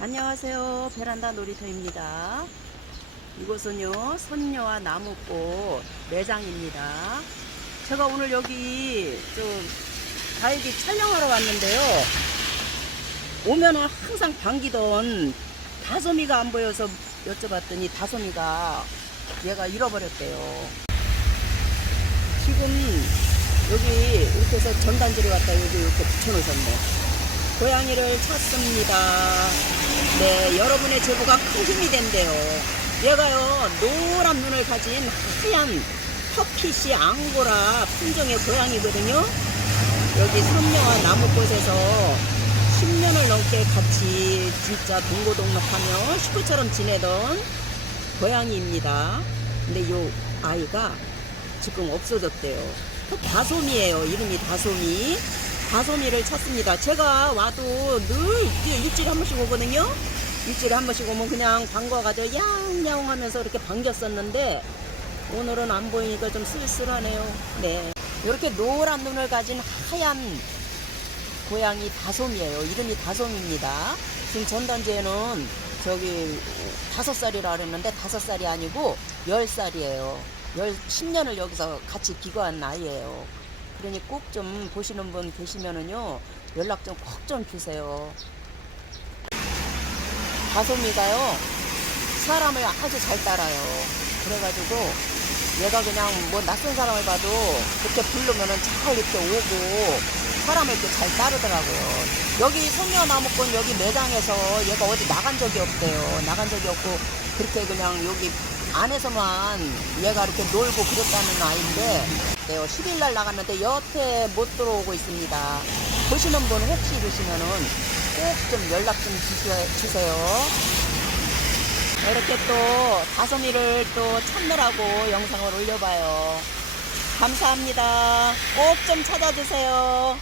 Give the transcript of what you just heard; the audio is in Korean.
안녕하세요. 베란다 놀이터입니다. 이곳은요, 선녀와 나무꽃 매장입니다. 제가 오늘 여기 좀 다육이 촬영하러 왔는데요. 오면은 항상 반기던 다솜이가 안 보여서 여쭤봤더니 다솜이가 얘가 잃어버렸대요. 지금 여기 이렇게 해서 전단지를 갖다 여기 이렇게 붙여놓으셨네. 고양이를 찾습니다. 네, 여러분의 제보가 큰 힘이 된대요. 얘가요, 노란 눈을 가진 하얀 터키시 앙고라 품종의 고양이거든요. 여기 선녀와 나무꽃에서 10년을 넘게 같이 진짜 동고동락하며 식구처럼 지내던 고양이입니다. 근데 요 아이가 지금 없어졌대요. 다솜이에요. 이름이 다솜이. 다솜이를 찾습니다. 제가 와도 늘 일주일에 한 번씩 오거든요. 일주일에 한 번씩 오면 그냥 반가워가지고 야옹야옹 하면서 이렇게 반겼었는데 오늘은 안 보이니까 좀 쓸쓸하네요. 네. 이렇게 노란 눈을 가진 하얀 고양이 다솜이에요. 이름이 다솜입니다. 지금 전단지에는 저기 다섯 살이라 그랬는데 다섯 살이 아니고 열 살이에요. 열 10년을 여기서 같이 기거한 아이예요. 그러니 꼭 좀 보시는 분 계시면은요 연락 좀 꼭 좀 주세요. 다솜이가요 사람을 아주 잘 따라요. 그래가지고 얘가 그냥 뭐 낯선 사람을 봐도 그렇게 부르면은 잘 이렇게 오고 사람을 이렇게 잘 따르더라고요. 여기 송녀나무꾼 여기 매장에서 얘가 어디 나간 적이 없대요. 나간 적이 없고 그렇게 그냥 여기 안에서만 얘가 이렇게 놀고 그랬다는 아이인데 네요. 10일 날 나갔는데 여태 못 들어오고 있습니다. 보시는 분 혹시 계시면은 꼭 좀 연락 좀 주세- 주세요. 이렇게 또 다솜이를 또 찾느라고 영상을 올려봐요. 감사합니다. 꼭 좀 찾아주세요.